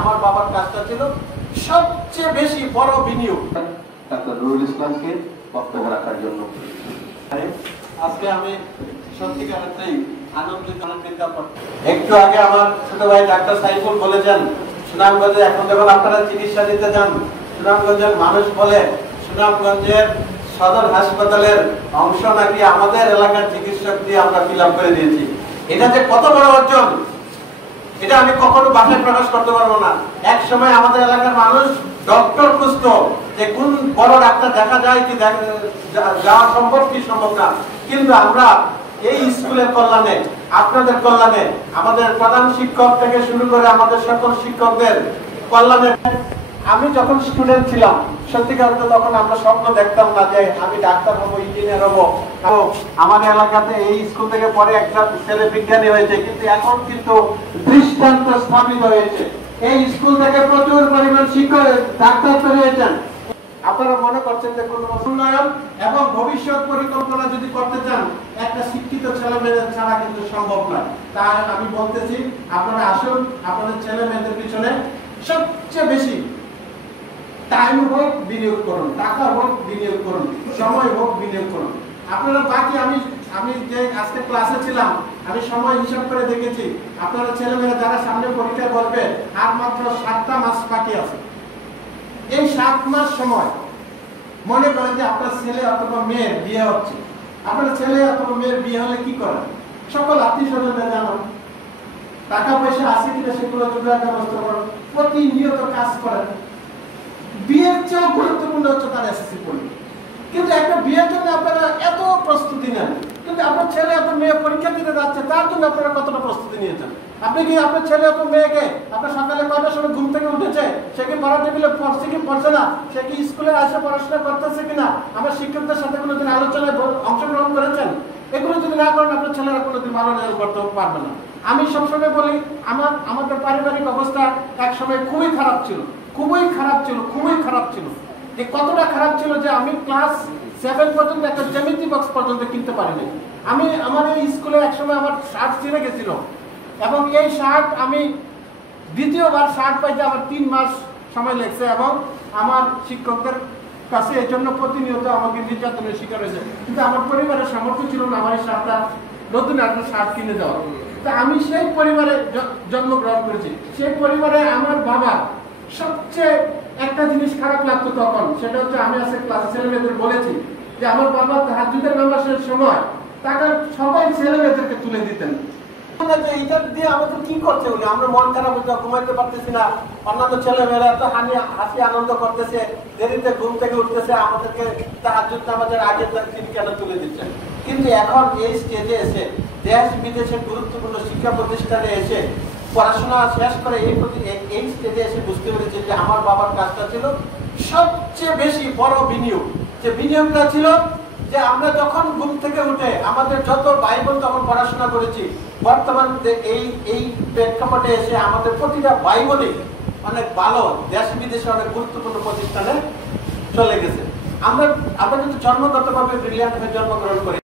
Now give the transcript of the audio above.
আমার বাবার কাজটা ছিল সবচেয়ে বেশি বড় বিনিয়োগ। ডাক্তার নুরুল ইসলামকে বক্তব্য রাখার জন্য আজকে আমি সত্যিকারেই আনন্দিত। একটু আগে আমার ছোট ভাই ডাক্তার সাইফুল বলেছেন, সুনামগঞ্জে এখন যখন আপনারা চিকিৎসা দিতে যান, সুনামগঞ্জের মানুষ বলে সুনামগঞ্জের সদর হাসপাতালের অংশ নাকি আমাদের এলাকার চিকিৎসক দিয়ে আমরা ফিল আপ করে দিয়েছি। এটা যে কত বড় অর্জন, এটা আমি কখনো ভাষায় প্রকাশ করতে পারবো না। এক সময় আমাদের এলাকার মানুষ ডক্টর খুঁজতো যে কোন বড় ডাক্তার দেখা যায় কি যাওয়া সম্ভব কি সম্ভব না, কিন্তু আমরা এই স্কুলের কল্যাণে, আপনাদের কল্যাণে, আমাদের প্রধান শিক্ষক থেকে শুরু করে আমাদের সকল শিক্ষকদের কল্যাণে, আমি যখন স্টুডেন্ট ছিলাম সত্যিকার তখন আমরা স্বপ্ন দেখতাম না যে আমি ডাক্তার হবো, ইঞ্জিনিয়ার হবো। আমাদের এলাকাতে এই স্কুল থেকে পরে একটা ছেলে বিজ্ঞানী হয়েছে, কিন্তু এখন কিন্তু দৃষ্টান্ত স্থাপিত হয়েছে। এই স্কুল থেকে প্রচুর পরিমাণ শিক্ষক ডাক্তার তৈরি হয়েছেন। আপনারা মনে করছেন যে কোন উন্নয়ন এবং ভবিষ্যৎ পরিকল্পনা যদি করতে চান একটা শিক্ষিত ছেলে মেয়েদের ছাড়া কিন্তু সম্ভব নয়। তাই আমি বলতেছি আপনারা আসুন, আপনাদের ছেলে মেয়েদের পিছনে সবচেয়ে বেশি টাইম হোক বিনিয়োগ করুন, টাকা হোক বিনিয়োগ করুন, সময় হোক বিনিয়োগ করুন। আপনারা বাকি আমি যে আজকে ক্লাসে ছিলাম, আমি সময় হিসাব করে দেখেছি আপনারা ছেলেমেয়েরা যারা সামনে পরীক্ষা করবে আর মাত্র 7টা মাস বাকি আছে। এই 7 মাস সময় মনে করেন যে আপনার ছেলে অথবা মেয়ের বিয়ে হচ্ছে, আপনার ছেলে অথবা মেয়ের বিয়ে হলে কি করেন? সকল আত্মীয় স্বজনদের জানান, টাকা পয়সা আছে কিনা সেগুলো জোগাড় ব্যবস্থা করেন, প্রতিনিয়ত কাজ করেন। বিয়ের চেয়েও গুরুত্বপূর্ণ হচ্ছে তার এসএসসি পরীক্ষা। কিন্তু একটা বিয়ের জন্য আপনারা এত প্রস্তুতি নেন, কিন্তু আপনার ছেলে আপনার মেয়ে পরীক্ষা দিতে যাচ্ছে, তার জন্য আপনারা কতটা প্রস্তুতি নিয়েছেন? আপনি কি আপনার ছেলে আপনার মেয়েকে আপনার সকালে কয়টার সময় ঘুম থেকে উঠেছে, সে কি পড়া টেবিলে পড়ছে কি পড়ছে না, সে কি স্কুলে আসে পড়াশোনা করতেছে কিনা, আমার শিক্ষকদের সাথে কোনোদিন আলোচনায় অংশগ্রহণ করেছেন? এগুলো যদি না করেন আপনার ছেলেরা কোনোদিন ভালো রেজাল্ট করতে পারবে না। আমি সবসময় বলি আমাদের পারিবারিক অবস্থা এক সময় খুবই খারাপ ছিল, খুবই খারাপ ছিল, খুবই খারাপ ছিল। যে কতটা খারাপ ছিল যে আমি ক্লাস 7 পর্যন্ত একটা জ্যামিতি বক্স পর্যন্ত কিনতে পারিনি। আমার এই স্কুলে একসময় আমার শার্ট ছিঁড়ে গেছিল এবং এই শার্ট আমি দ্বিতীয়বার শার্ট পাইতে আমার 3 মাস সময় লেগেছে এবং আমার শিক্ষকদের কাছে এই জন্য প্রতিনিয়ত আমাকে নির্যাতনের শিকার হয়েছে। কিন্তু আমার পরিবারের সামর্থ্য ছিল না আমার এই শার্টটা নতুন একটা শার্ট কিনে দেওয়া। তা আমি সেই পরিবারে জন্মগ্রহণ করেছি। সেই পরিবারে আমার বাবা সবচেয়ে একটা জিনিস খারাপ লাগতো তখন, সেটা হচ্ছে আমি আজকে ক্লাসে ছেলেমেয়েদের বলেছি যে আমার বাবা তাহাজ্জুদের নামাজের সময় টাকা সবাই ছেলেমেয়েদেরকে তুলে দিতেন। এইটা দিয়ে আমাদের কি করছে বলে আমরা মন খারাপ হচ্ছে, ঘুমাইতে পারতেছি না, অন্যান্য ছেলেমেয়েরা এত হাসি আনন্দ করতেছে, দেরিতে ঘুম থেকে উঠতেছে, আমাদেরকে তাহাজ্জুদ নামাজের আগের দিন কেন তুলে দিচ্ছেন? কিন্তু এখন এই স্টেজে এসে দেশ বিদেশের গুরুত্বপূর্ণ শিক্ষা প্রতিষ্ঠানে এসে পড়াশোনা শেষ করে এই স্টেজে এসে বুঝতে পেরেছি যে আমার বাবার কাজটা ছিল সবচেয়ে বেশি বড় বিনিয়োগ। যে বিনিয়োগটা ছিল যে আমরা যখন ঘুম থেকে উঠে আমাদের যত ভাই বোন তখন পড়াশোনা করেছি, বর্তমান এই প্রেক্ষাপটে এসে আমাদের প্রতিটা ভাই বোনই অনেক ভালো দেশ বিদেশে অনেক গুরুত্বপূর্ণ প্রতিষ্ঠানে চলে গেছে। আমরা কিন্তু জন্মগতভাবে ব্রিলিয়ান্ট হয়ে জন্মগ্রহণ করি।